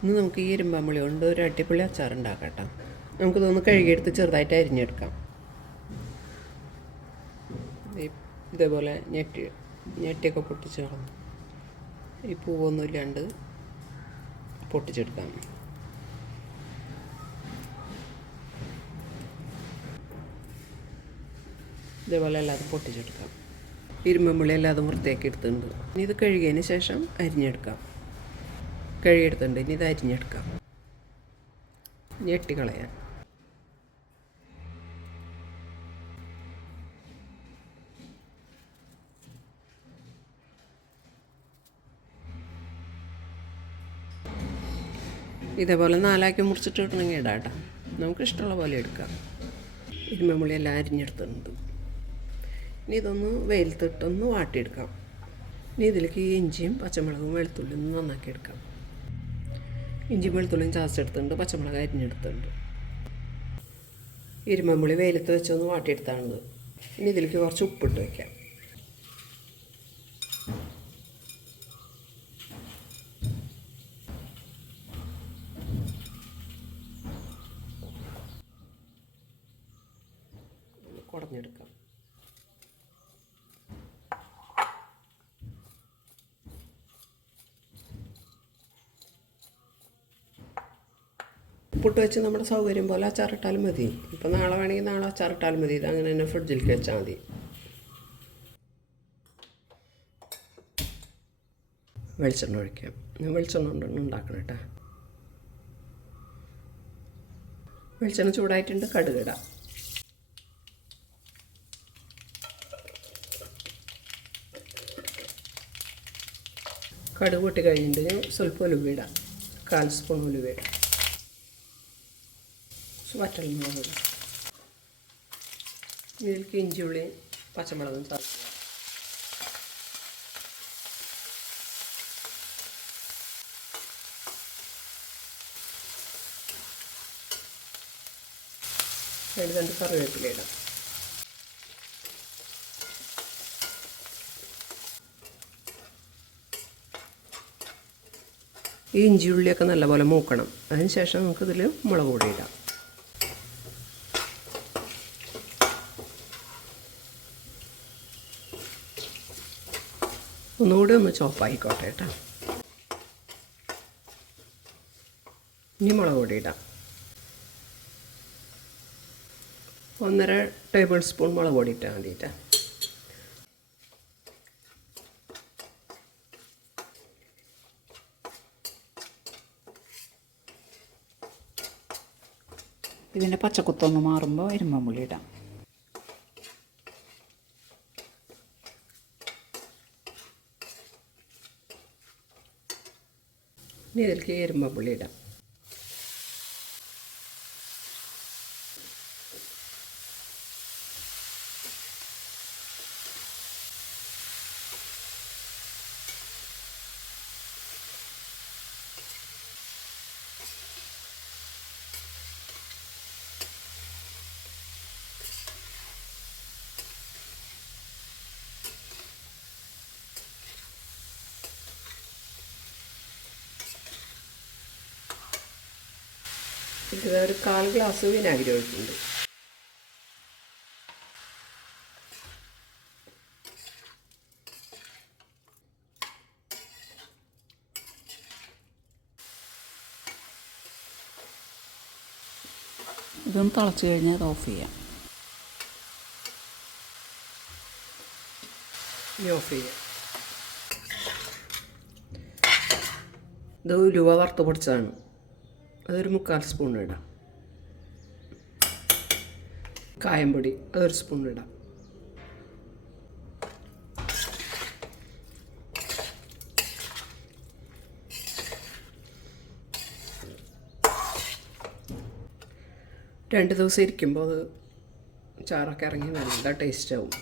ഇന്ന് നമുക്ക് ഈ ഇരുമ്പാമ്പുളി കൊണ്ട് ഒരു അടിപൊളി അച്ചാർ ഉണ്ടാക്കാം കേട്ടോ. നമുക്കിതൊന്ന് കഴുകിയെടുത്ത് ചെറുതായിട്ട് അരിഞ്ഞെടുക്കാം. ഇതേപോലെ ഞെട്ടിയൊക്കെ പൊട്ടിച്ച് കളഞ്ഞു ഈ പൂവൊന്നും ഇല്ലാണ്ട് പൊട്ടിച്ചെടുക്കാം. ഇതേപോലെ എല്ലാതും പൊട്ടിച്ചെടുക്കാം. ഇരുമ്പുള്ളി എല്ലാതും വൃത്തിയാക്കി എടുത്തിട്ടുണ്ട്. ഇനി ഇത് കഴുകിയതിന് ശേഷം അരിഞ്ഞെടുക്കാം. കഴുകിയെടുത്തിട്ടുണ്ട്. ഇനി ഇത് അരിഞ്ഞെടുക്കാം. ഞെട്ടിക്കളയാം. ഇതേപോലെ നാലാക്കി മുറിച്ചിട്ട് ഇടണമെങ്കിൽ ഇടാം കേട്ടോ. നമുക്ക് ഇഷ്ടമുള്ള പോലെ എടുക്കാം. ഇരുമ്പുള്ളി എല്ലാം അരിഞ്ഞെടുത്തിട്ടുണ്ട്. ഇനി ഇതൊന്ന് വെയിലത്തിട്ടൊന്ന് വാട്ടിയെടുക്കാം. ഇനി ഇതിലേക്ക് ഇഞ്ചിയും പച്ചമുളകും വെളുത്തുള്ളിയും ഒന്ന് നന്നാക്കി എടുക്കാം. ഇഞ്ചിയും വെളുത്തുള്ളിയും ചതച്ചെടുത്തിട്ടുണ്ട്. പച്ചമുളക് അരിഞ്ഞെടുത്തിട്ടുണ്ട്. ഇരുമ്പുള്ളി വെയിലത്ത് വെച്ചൊന്ന് വാട്ടിയെടുത്താണിത്. ഇനി ഇതിലേക്ക് കുറച്ച് ഉപ്പിട്ട് വയ്ക്കാം. കുടഞ്ഞെടുക്കാം. ഉപ്പിട്ട് വെച്ച് നമ്മുടെ സൗകര്യം പോലെ അച്ചാറിട്ടാലും മതി. ഇപ്പം നാളെ വേണമെങ്കിൽ നാളെ അച്ചാറിട്ടാലും മതി. ഇത് അങ്ങനെ തന്നെ ഫ്രിഡ്ജിലേക്ക് വെച്ചാൽ മതി. വെളിച്ചെണ്ണ ഒഴിക്കാം. ഞാൻ വെളിച്ചെണ്ണ കൊണ്ടാണ് ഉണ്ടാക്കണം കേട്ടോ. വെളിച്ചെണ്ണ ചൂടായിട്ടുണ്ട്. കടുകിടാം. കടുക് പൊട്ടി കഴിഞ്ഞിട്ട് സ്വല്പം ഉലുവ ഇടാം. 1/4 സ്പൂൺ ഉലുവ ഇടാം. വറ്റൽമുളക് ഇടാം. ഇതിലേക്ക് ഇഞ്ചിയുള്ളിയും പച്ചമുളകും ചേർക്കുക. രണ്ട് കറിവേപ്പില ഇടാം. ഈ ഇഞ്ചി ഉള്ളിയൊക്കെ നല്ലപോലെ മൂക്കണം. അതിന് ശേഷം നമുക്കിതിൽ മുളക് പൊടി ഇടാം. ഒന്നുകൂടി ഒന്ന് ചോപ്പായിക്കോട്ടെ കേട്ടോ. ഇനി മുളക് പൊടി ഇടാം. 1.5 ടേബിൾ സ്പൂൺ മുളക് പൊടി ഇട്ടാൽ മതിയിട്ടാ. ഇതിൻ്റെ പച്ചക്കുത്തൊന്ന് മാറുമ്പോൾ ഇരുമ്പുള്ളി ഇടാം. ഇനി ഇതിലേക്ക് ഇരുമ്പുള്ളി ഇടാം. ഇത് ഒരു 1/4 ഗ്ലാസ് വിനാഗിരി ഒഴിക്കുന്നുണ്ട്. ഇതൊന്ന് തിളച്ച് കഴിഞ്ഞാൽ അത് ഓഫ് ചെയ്യാം. ഓഫ് ചെയ്യാം. ഇത് ഉലുവ വറുത്ത് പൊടിച്ചതാണ്. അതൊരു 1/4 സ്പൂൺ ഇടാം. കായംപൊടി അതൊരു സ്പൂൺ ഇടാം. രണ്ട് ദിവസം ഇരിക്കുമ്പോൾ അത് ചാറൊക്കെ ഇറങ്ങി നല്ല ടേസ്റ്റ് ആവും.